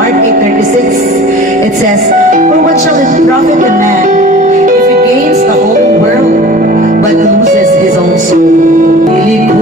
Mark 8:36, it says, "For what shall it profit a man if he gains the whole world, but loses his own soul?"